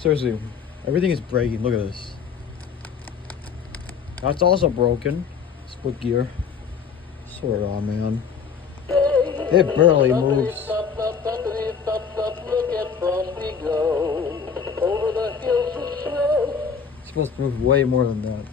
Seriously, everything is breaking. Look at this. That's also broken. Split gear. Swear on, man. It barely moves. It's supposed to move way more than that.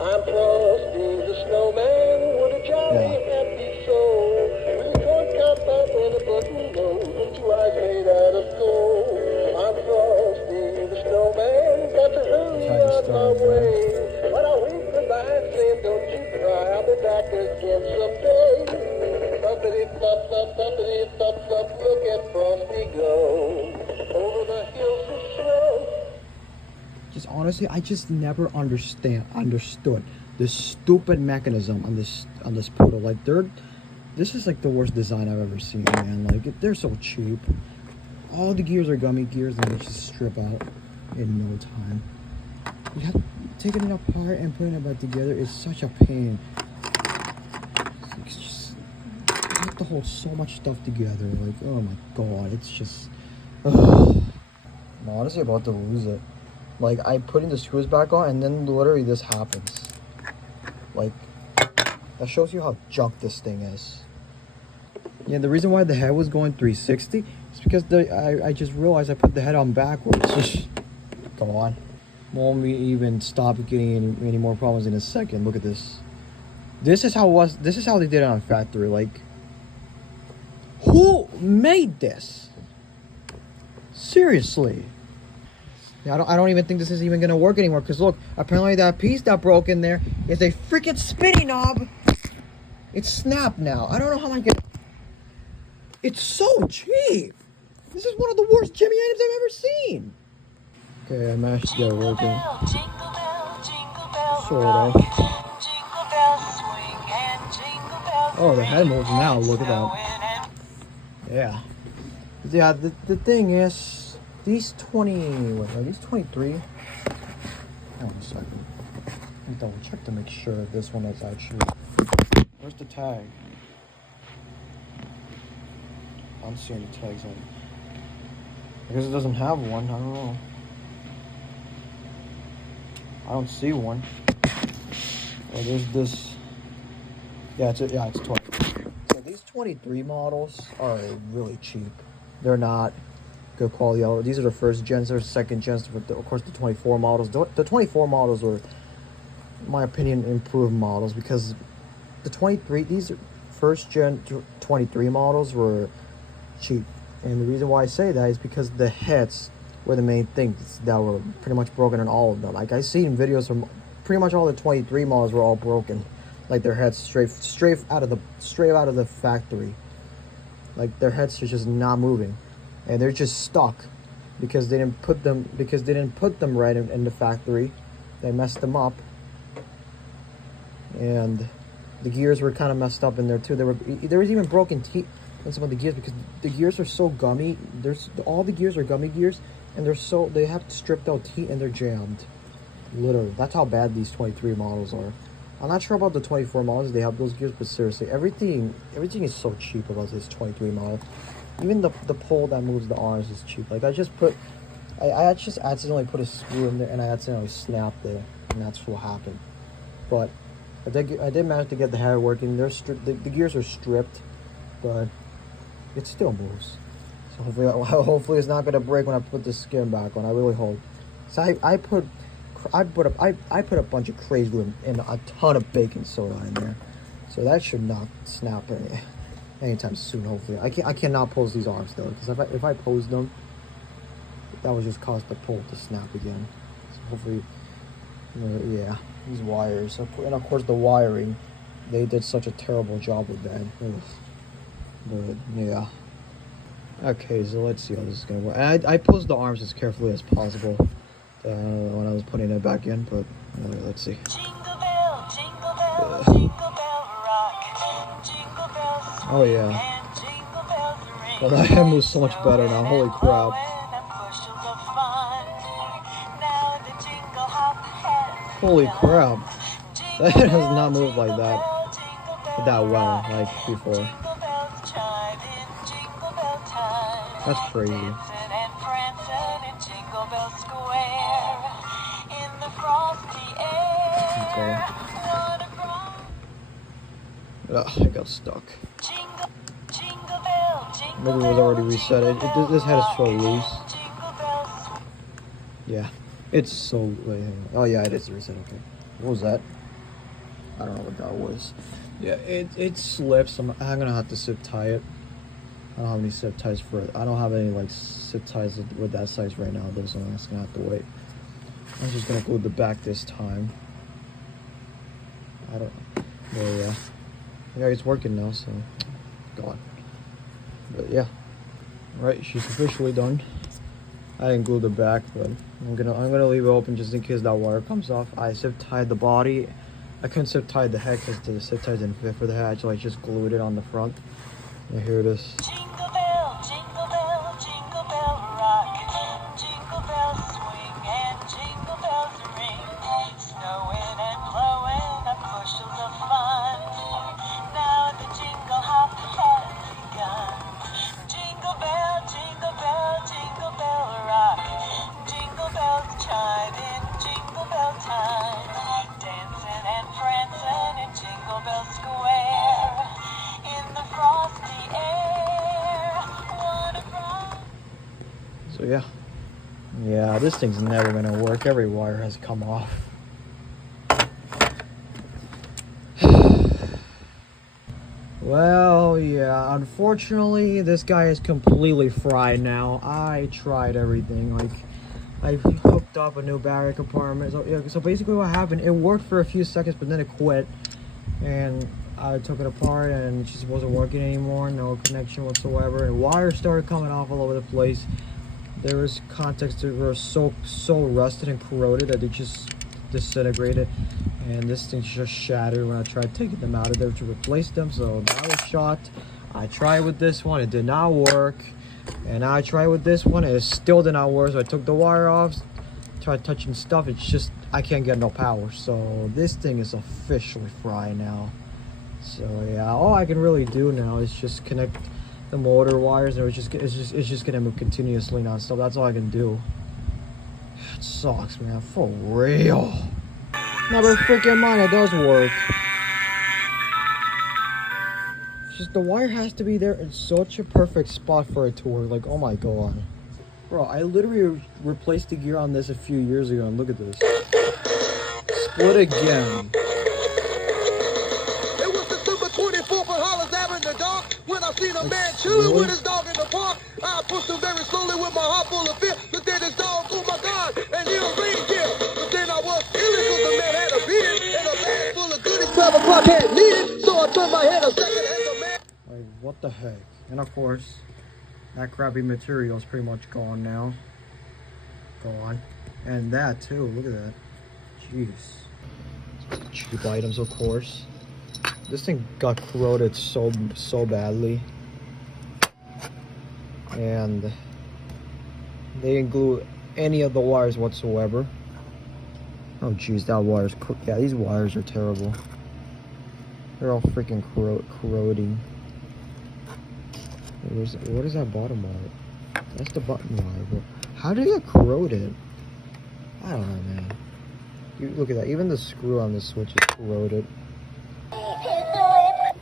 I'm Frosty the Snowman with a jolly happy soul. With a corn cob up and a button nose and 2 eyes made out of gold. I'm Frosty the Snowman, got to hurry on my way. But I'll wave goodbye saying don't you cry, I'll be back again someday. Bumpity flop flop, bumpity flop flop, look at Frosty go. Over the hills of snow. Just honestly, I just never understood this stupid mechanism on this Poodle. Like this is like the worst design I've ever seen, man. Like they're so cheap. All the gears are gummy gears, and they just strip out in no time. You have taking it apart and putting it back together is such a pain. It's just you have to hold so much stuff together. Like oh my god, it's just. I'm honestly about to lose it. Like, I putting the screws back on, and then literally this happens. Like, that shows you how junk this thing is. Yeah, the reason why the head was going 360 is because I just realized I put the head on backwards. Come on. Won't even stop getting any more problems in a second. Look at this. This is how they did it on factory. Like, who made this? Seriously. I don't even think this is even gonna work anymore, because look, apparently that piece that broke in there is a freaking spinning knob. It's snapped now. I don't know how I get. It's so cheap. This is one of the worst Jimmy items I've ever seen. Okay, I managed to get it working. Sort of. Oh, the head moves now. Look at that. Yeah. Yeah. The thing is. These 20, what are these 23? Hold on a second. Let me double check to make sure that this one is actually. Where's the tag? I'm seeing the tags on it. Because it doesn't have one, I don't know. I don't see one. Oh, there's this. Yeah, it's 20. So these 23 models are really cheap. They're not good quality. These are the first gens or second gens. Of course, the 24 models. The 24 models were, in my opinion, improved models, because the 23, these first gen 23 models were cheap. And the reason why I say that is because the heads were the main things that were pretty much broken in all of them. Like, I've seen videos from pretty much all the 23 models were all broken. Like, their heads straight out of the factory. Like, their heads are just not moving. And they're just stuck because they didn't put them right in the factory. They messed them up, and the gears were kind of messed up in there too. There was even broken teeth in some of the gears because the gears are so gummy. All the gears are gummy gears, and they have stripped out teeth and they're jammed. Literally, that's how bad these 23 models are. I'm not sure about the 24 models. They have those gears, but seriously, everything is so cheap about this 23 model. Even the pole that moves the arms is cheap. Like, I just accidentally put a screw in there, and I accidentally snapped it, and that's what happened. But I did manage to get the head working. The gears are stripped, but it still moves. So hopefully it's not gonna break when I put the skin back on. I really hope. So I put a bunch of crazy glue and a ton of baking soda in there, so that should not snap anytime soon. Hopefully, I cannot pose these arms though, because if I pose them, that would just cause the pole to snap again. So hopefully, yeah, these wires, and of course the wiring, they did such a terrible job with that. But yeah. Okay, so let's see how this is gonna work. I posed the arms as carefully as possible when I was putting it back in, but let's see. Oh yeah. Well, that head moves so much better now. Holy crap. Holy crap. That head has not moved like that well, like before. That's crazy. Bell Square in the frosty air. I got stuck. Jingle, jingle bell, jingle Maybe it was already reset. This head is so loose. Yeah, it's so. Oh yeah, it is reset. Okay, what was that? I don't know what that was. Yeah, it slips. I'm gonna have to zip tie it. I don't have any zip ties for it. I don't have any like zip ties with that size right now. So I'm just gonna have to wait. I'm just gonna glue the back this time. I don't. Well, yeah, it's working now. So, go on. But yeah, right. She's officially done. I didn't glue the back, but I'm gonna leave it open just in case that wire comes off. I zip tied the body. I couldn't zip tie the head because the zip ties didn't fit for the head, so I just glued it on the front. And here it is. Jingle bell, jingle bell rock. Jingle bells swing and jingle bells ring. Snowing and blowing a bushel of fun. Now the jingle hop has begun. Jingle bell rock. Jingle bells chime in jingle bell time. Dancing and prancing in Jingle Bell Square. In the frosty air. What a ride. So yeah, this thing's never gonna work. Every wire has come off. Well, yeah, unfortunately, this guy is completely fried now. I tried everything. Like, I hooked up a new battery compartment. So basically what happened, it worked for a few seconds, but then it quit. And I took it apart, and it just wasn't working anymore. No connection whatsoever. And wires started coming off all over the place. There was contacts that were so rusted and corroded that they just disintegrated. And this thing just shattered when I tried taking them out of there to replace them. So that was shot. I tried with this one, it did not work. And I tried with this one, it still did not work. So I took the wire off, tried touching stuff. It's just, I can't get no power. So this thing is officially fried now. So yeah, all I can really do now is just connect the motor wires, and it's just gonna move continuously non-stop. That's all I can do. It sucks, man, for real. Never freaking mind, it does work. It's just the wire has to be there in such a perfect spot for it to work. Like, oh my god. Bro, I literally replaced the gear on this a few years ago, and look at this. Split again. It was December 24th on Hollis Avenue in the dark when I seen a man chilling with his dog in the park. I pushed him very slowly with my heart full of fear. But then his dog, oh my god, and he was reindeer. But then I was feeling because the man had a beard and a bag full of goodies 12 o'clock had needed. So I turned my head a second and the man. Like, what the heck? And of course, that crappy material is pretty much gone now. Gone. And that too, look at that. Jeez. Cheap items, of course. This thing got corroded so badly. And they didn't glue any of the wires whatsoever. Oh jeez, that wire's yeah, these wires are terrible. They're all freaking corroding. What is that bottom wire? That's the button wire, but how did it get corroded? I don't know, man. You look at that, even the screw on this switch is corroded.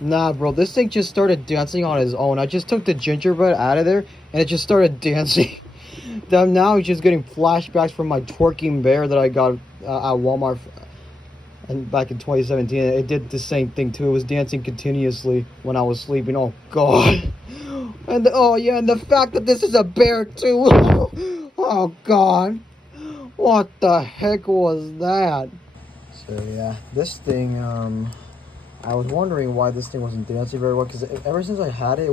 Nah, bro, this thing just started dancing on its own. I just took the gingerbread out of there, and it just started dancing. Now it's just getting flashbacks from my twerking bear that I got at Walmart and back in 2017. It did the same thing too. It was dancing continuously when I was sleeping. Oh god. And oh yeah, and the fact that this is a bear too. Oh god. What the heck was that? So yeah, this thing, I was wondering why this thing wasn't dancing very well, because ever since I had it,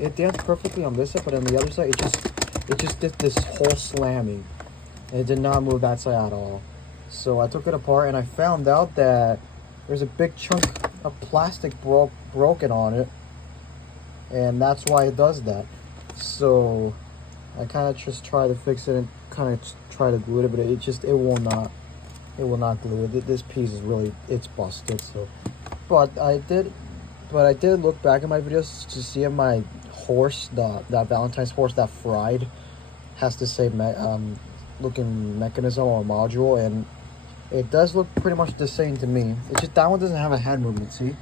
it danced perfectly on this side, but on the other side, it just did this whole slamming. It did not move that side at all. So I took it apart, and I found out that there's a big chunk of plastic broken on it, and that's why it does that. So I kind of just tried to fix it and kind of try to glue it, but it will not glue it. This piece is really, it's busted. So, but I did look back at my videos to see if my horse, that Valentine's horse that fried, has the same looking mechanism or module, and it does look pretty much the same to me. It's just that one doesn't have a head movement, see?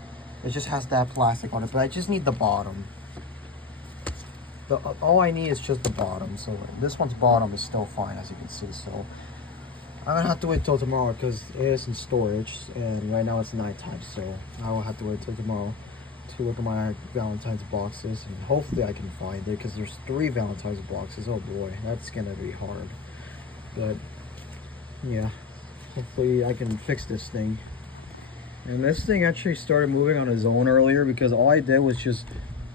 It just has that plastic on it, but I just need the bottom. All I need is just the bottom, so this one's bottom is still fine, as you can see. So I'm gonna have to wait till tomorrow because it is in storage, and right now it's nighttime, so I will have to wait till tomorrow to look at my Valentine's boxes, and hopefully I can find it because there's 3 Valentine's boxes. Oh boy, that's gonna be hard. But yeah, hopefully I can fix this thing. And this thing actually started moving on its own earlier because all I did was just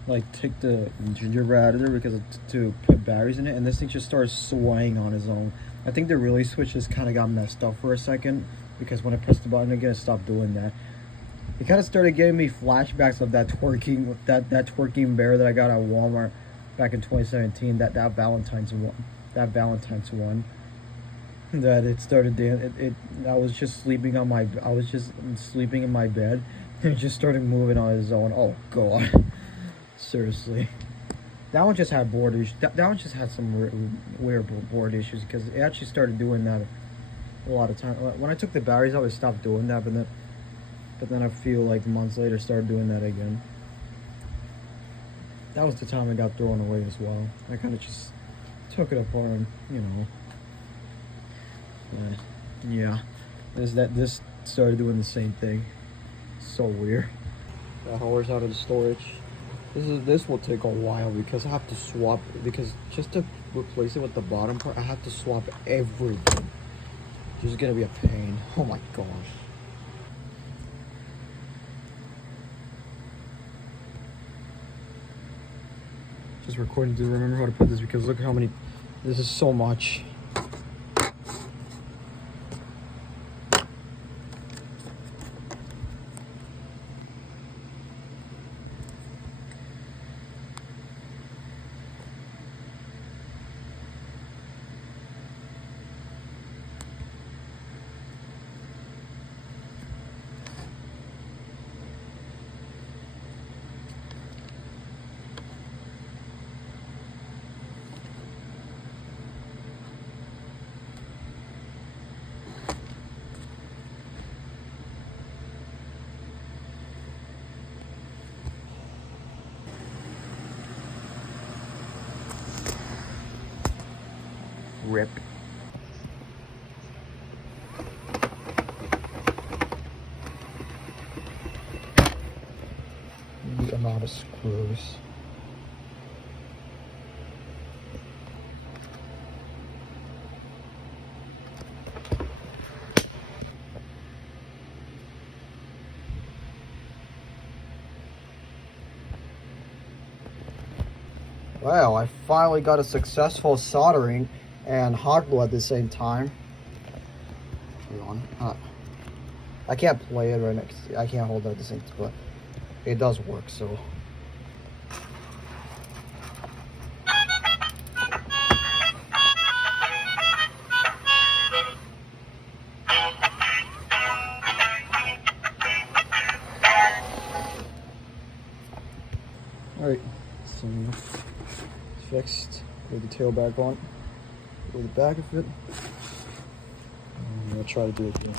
like take the gingerbread out of there because to put batteries in it, and this thing just started swaying on its own. I think the relay switch just kind of got messed up for a second because when I pressed the button again, it stopped doing that. It kind of started giving me flashbacks of that twerking bear that I got at Walmart back in 2017. That Valentine's one. That it started I was just sleeping in my bed, and it just started moving on its own. Oh god. Seriously. That one just had board issues. That one just had some weird board issues because it actually started doing that a lot of time. When I took the batteries out, it stopped doing that, but then I feel like months later started doing that again. That was the time it got thrown away as well. I kind of just took it apart and, you know. Yeah. This started doing the same thing. So weird. That horse out of the storage. This will take a while because I have to swap, because just to replace it with the bottom part, I have to swap everything. This is gonna be a pain. Oh my gosh. Just recording to remember how to put this because look how many, this is so much. Rip. The amount of screws. Well, I finally got a successful soldering and hot glue at the same time. Hold on. I can't play it right now 'cause I can't hold it at the same time, but it does work, so. Alright, so it's fixed. Put the tail back on. Put the back of it. I'm gonna try to do it again.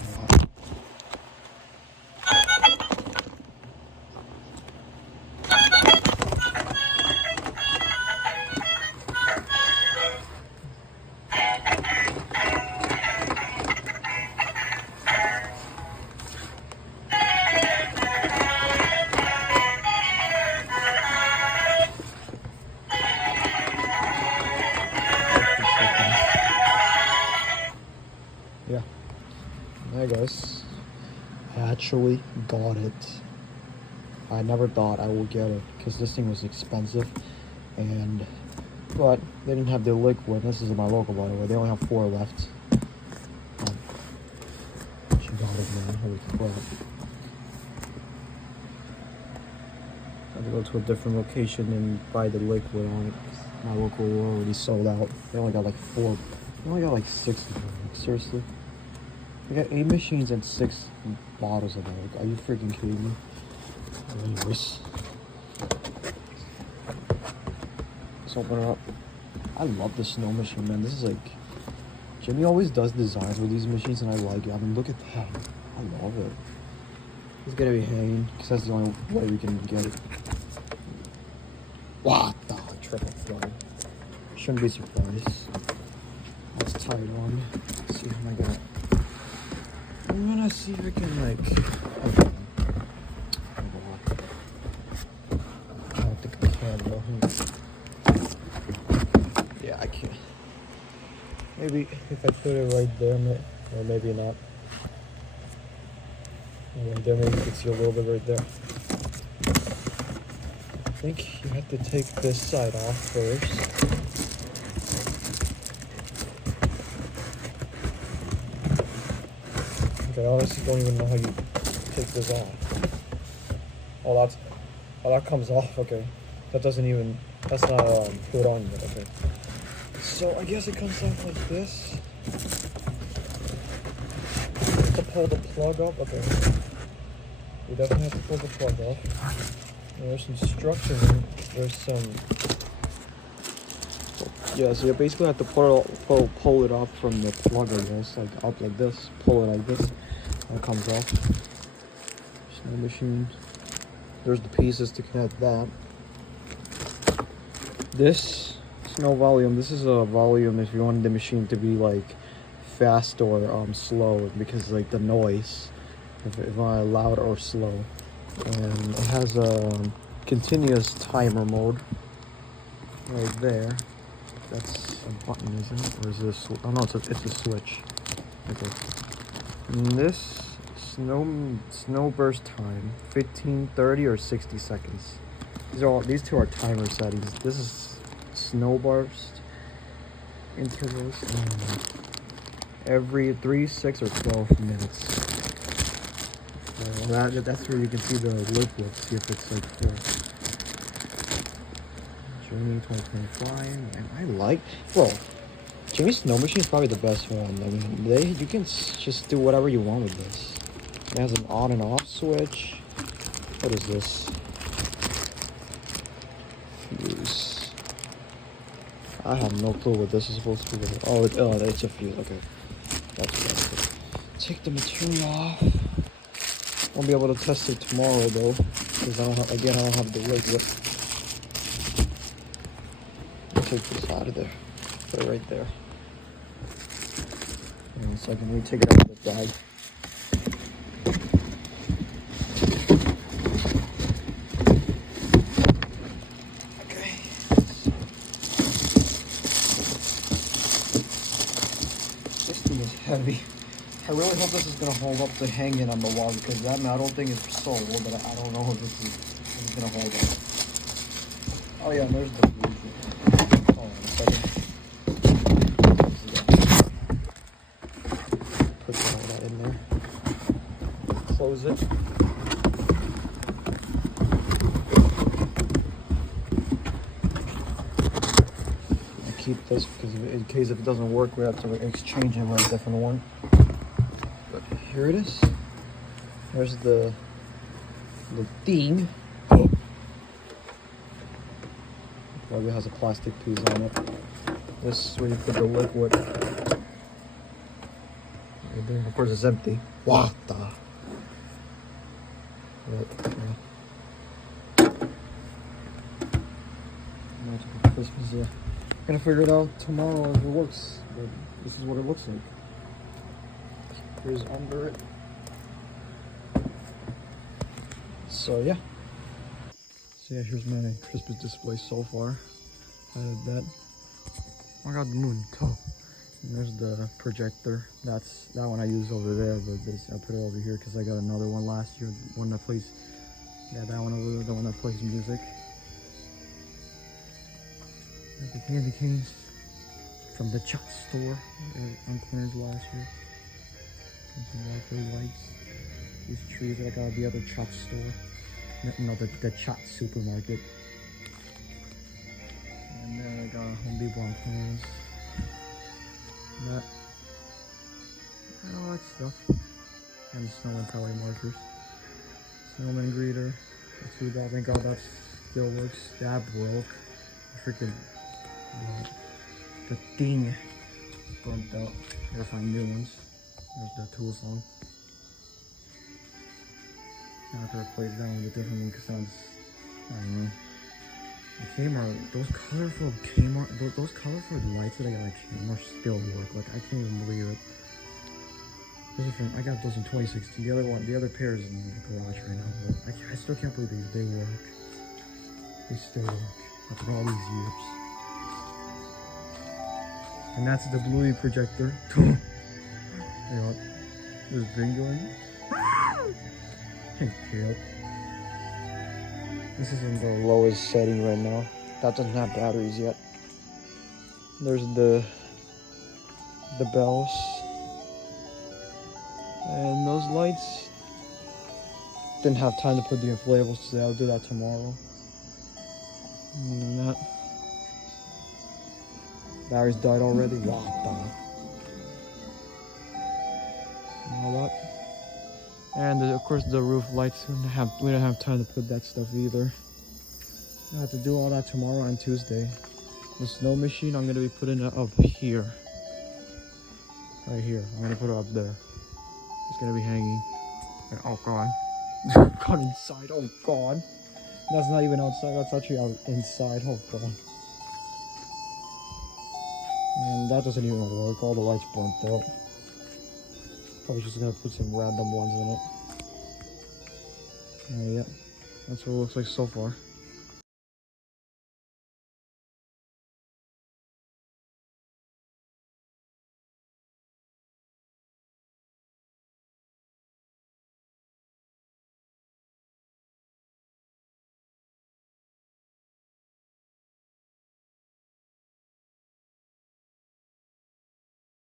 Yeah, there guys, I actually got it. I never thought I would get it because this thing was expensive, but they didn't have the liquid. This is my local, by the way. They only have 4 left. She got it, man. Holy crap. I had to go to a different location and buy the liquid on it. My local were already sold out. They only got like 4. They only got like 6 of them. Like, seriously? They got 8 machines and 6 bottles of it. Like, are you freaking kidding me? Anyways. Let's open it up. I love the snow machine, man. This is like Jimmy always does designs with these machines, and I like it. I mean, look at that. I love it. It's gonna be hanging, because that's the only way we can get it. What the triple fly? Shouldn't be surprised. Let's tie it on. Let's see how I got. I'm gonna see if I can like. I don't think I can though. Yeah, I can't. Maybe if I put it right there, or maybe not. And then maybe you can see a little bit right there. I think you have to take this side off first. Okay, I honestly don't even know how you take this off. Oh, that comes off. Okay, that's not put on yet. Okay, so I guess it comes off like this. To pull the plug up. Okay, we definitely have to pull the plug off. And there's instruction. There's some. Yeah, so you basically have to pull it off from the plug, I guess, like up like this. Pull it like this, and it comes off. Snow machine. There's the pieces to connect that. This snow volume. This is a volume if you want the machine to be like fast or slow, because like the noise, if loud or slow. And it has a continuous timer mode right there. That's a button, isn't it? Or is this? Oh no, it's a switch. Okay. And this snow burst time, 15, 30, or 60 seconds. These two are timer settings. This is snow burst intervals every 3, 6, or 12 minutes. That's where you can see the liquid. See if it's like full. Jimmy 2025, and I like. Well, Jimmy's snow machine is probably the best one. I mean, you can just do whatever you want with this. It has an on and off switch. What is this? Fuse. I have no clue what this is supposed to be. Oh, it's a fuse. Okay, that's it. Take the material off. Won't be able to test it tomorrow though, because I don't have the liquid. Take this out of there. Put it right there. In a second, we take it out of the bag. Okay. This thing is heavy. I really hope this is gonna hold up to hanging on the wall, because that metal thing is so old that I don't know if this is gonna hold up. Oh yeah, and there's the fuse. Hold on a second. Put all that in there. Close it. I'll keep this because in case if it doesn't work, we have to exchange it with a different one. But here it is. There's the thing. Probably has a plastic piece on it. This is where you put the liquid. Of course, it's empty. What the? Magical Christmas. Yeah. Gonna figure it out tomorrow if it works. But this is what it looks like. Here's under it. So yeah. So yeah, here's my Christmas display so far. I did that. Oh my god, the moon. Oh. And there's the projector. That one I use over there, but I put it over here because I got another one last year. One that plays. Yeah, that one over there, the one that plays music. There's the candy canes from the Chut store on clearance last year. And some Walker lights. These trees that I got at the other Chut store. No, the Chut supermarket. And then I got Home Depot on clearance. That. And all that stuff. And the snowman power markers. Snowman greeter. The $2. Thank God that still works. That broke. Freaking. The thing. burnt out. Gotta find new ones. There's the tool song. I have to replace that one with a different one because that's, I don't know. The Kmart, those colorful Kmart, those colorful lights that I got at Kmart still work. Like, I can't even believe it. Those are from, I got those in 2016. The other pair is in the garage right now, but I still can't believe they work. They still work after all these years. And that's the Bluey projector. Yeah, there's Bingo in it. Yep. This is in the lowest setting right now. That doesn't have batteries yet. There's the bells. And those lights, didn't have time to put the inflatables today. I'll do that tomorrow. And then that. Batteries died already. What the? And all that. And of course the roof lights. We don't have time to put that stuff either. I have to do all that tomorrow and Tuesday. The snow machine, I'm gonna be putting it up here. Right here. I'm gonna put it up there. It's gonna be hanging. Oh god. Got inside. Oh god. That's not even outside. That's actually out inside. Oh god. And that doesn't even work. All the lights burnt out. Probably just gonna put some random ones in it. Yeah. That's what it looks like so far.